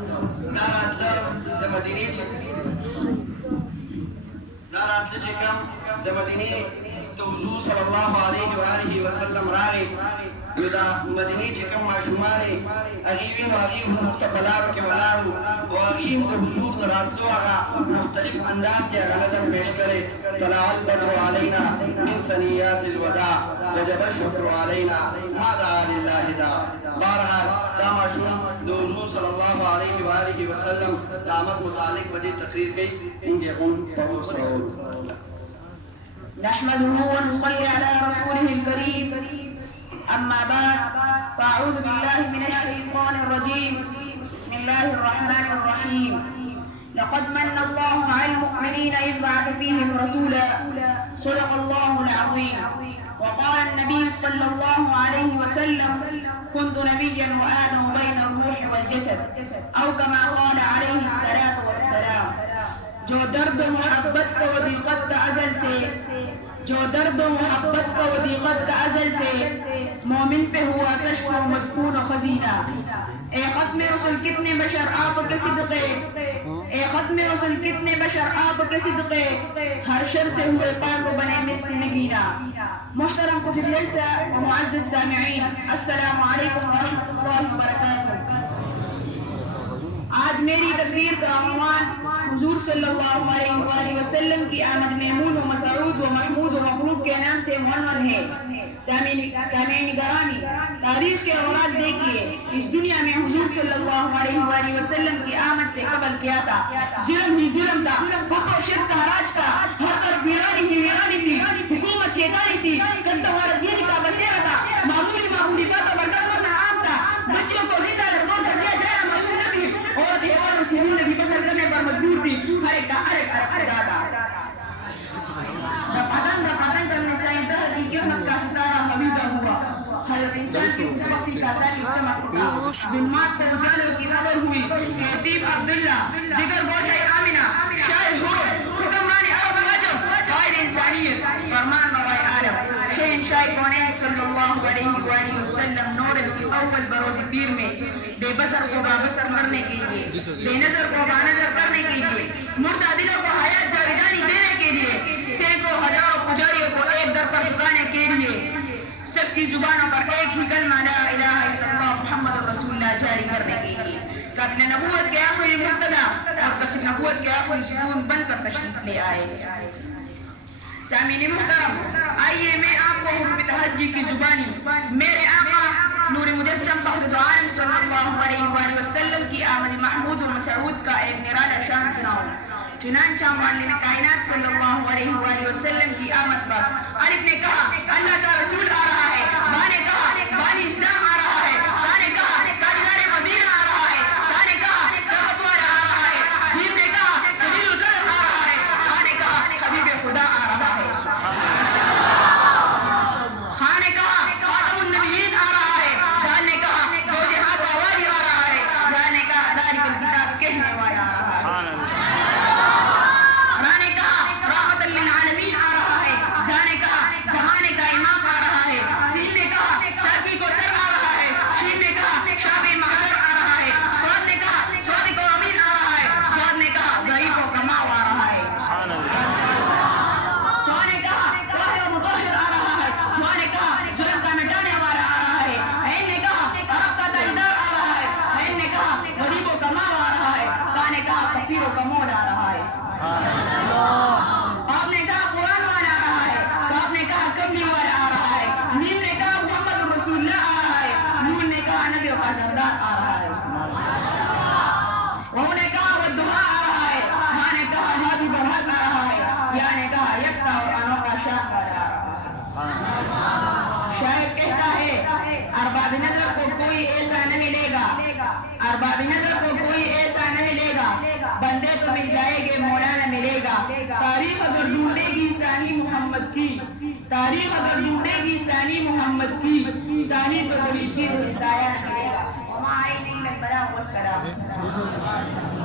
دا راتله د مدینې چې کوم د مدینې ته حضور صلی الله علیه و آله وسلم راغی نو دا مدینې چې کوم ماشومان یې هغې وینو هغې حضور ته په لارو کې ولاړو او هغې د حضور د راتلو هغه مختلف انداز کې هغه نظر پیش کړی طلع البدر علینا من ثنیات الوداع وجب الشکر علینا ما دعا لله دا بہرحال دا ماشوم د حضور صلی الله علیه و آله وسلم د آمد متعلق په دې تقریر کوي انګې هم په ورسره نحمده ونصلي على رسوله الكريم أما بعد فأعوذ بالله من الشيطان الرجيم بسم الله الرحمن الرحيم لقد من الله على المؤمنين إذ بعث فيهم رسولا صدق الله العظيم وقال النبي صلى الله عليه وسلم كنت نبيا وآدم بين الروح والجسد أو كما قال عليه الصلاة والسلام جو درد محبت کا و دیقت کا ازل سے جو درد و محبت کا و دیقت کا ازل سے مومن پہ ہوا کشف و مدفون و خزینہ اے ختم رسل کتنے بشر آپ کے صدقے اے ختم رسل کتنے بشر آپ کے صدقے ہر شر سے ہوئے پاک و بنے مثل نگینہ محترم خود جلسہ و معزز سامعین السلام علیکم ورحمۃ اللہ وبرکاتہ آج میری تقریر کا عنوان حضور صلی اللہ علیہ وآلہ وسلم کی آمد میمون و مسعود و محمود و مقروب کے نام سے عنوان ہے سامعین گرامی تاریخ کے اوراق دیکھیے اس دنیا میں حضور صلی اللہ علیہ وآلہ وسلم کی آمد سے قبل کیا تھا ظلم ہی ظلم تھا کفر و شرک کا راج تھا ہر طرف ویرانی ہی ویرانی تھی حکومت شیطانی تھی کندوار دین کا بسیرا تھا معمولی باتوں پر ڈرنا عام تھا بچوں کو زندہ رکھنے کر دیا جانا معلوم نہ بھی اور دیواروں سے زندگی بسر کرنے پر مجبور تھی ہر ایک کا ارے دادا دفعتن کرنے سے دہر کی قسمت کا ستارہ حمیدہ ہوا ہر انسان کی وقتی کا ساری چمکتا ظلمات پر اجالوں کی خبر ہوئی حبیب عبداللہ جگر گوشہ آمنہ شاہد حور حکمران عرب واجب قائد انسانیت فرمان روائے عالم شہنشاہ کونین صلی اللہ علیہ وآلہ وسلم نور کی اول بروز پیر میں بے بسر کو بابسر کرنے کے لیے بے نظر کو بانظر کرنے کے لیے مردہ دلوں کو حیات جاویدانی دینے کے لیے سینکڑوں ہزاروں پجاریوں کو ایک در پر جھکانے کے لیے سب کی زبانوں پر ایک ہی کلمہ لا الہ الا اللہ محمد رسول اللہ جاری کرنے کے لیے کہ اپنے نبوت کے آخری مبتدا اور بس نبوت کے آخری ستون بن کر تشریف لے آئے سامعین محترم آئیے میں آپ کو حروف تہجی کی زبانی میرے آقا نور مجسم بحر عالم صلی اللہ علیہ وآلہ وسلم کی آمد محمود و مسعود کا ایک نرالا شان سناؤں چنانچہ معلم کائنات صلی اللہ علیہ وآلہ وسلم کی آمد پر عارف نے کہا اللہ کا رسول آ رہا ہے ماں نے کہا بانی اسلام آ رہا ہے ماں نے کہا تاجدار مدینہ آ رہا ہے ماں نے کہا صحت والا آ رہا ہے جیب نے کہا قلیل القدر آ رہا ہے ماں نے کہا حبیب خدا آ رہا ہے خان نے کہا خاتم النبیین آ رہا ہے خان نے کہا دو جہاد آواز آ رہا ہے خان نے کہا ذالک الکتاب کہنے والا آ رہا ہے ارباب نظر کو کوئی ایسا نہ ملے گا ارباب نظر کو کوئی ایسا نہ ملے گا بندے تو مل جائے گے مولا نہ ملے گا تاریخ اگر ڈھونڈے گی ثانی محمد کی تاریخ اگر ڈھونڈے گی ثانی محمد کی ثانی تو بڑی چیز سایہ نہ ملے گا وما عینی من بلاغ والسلام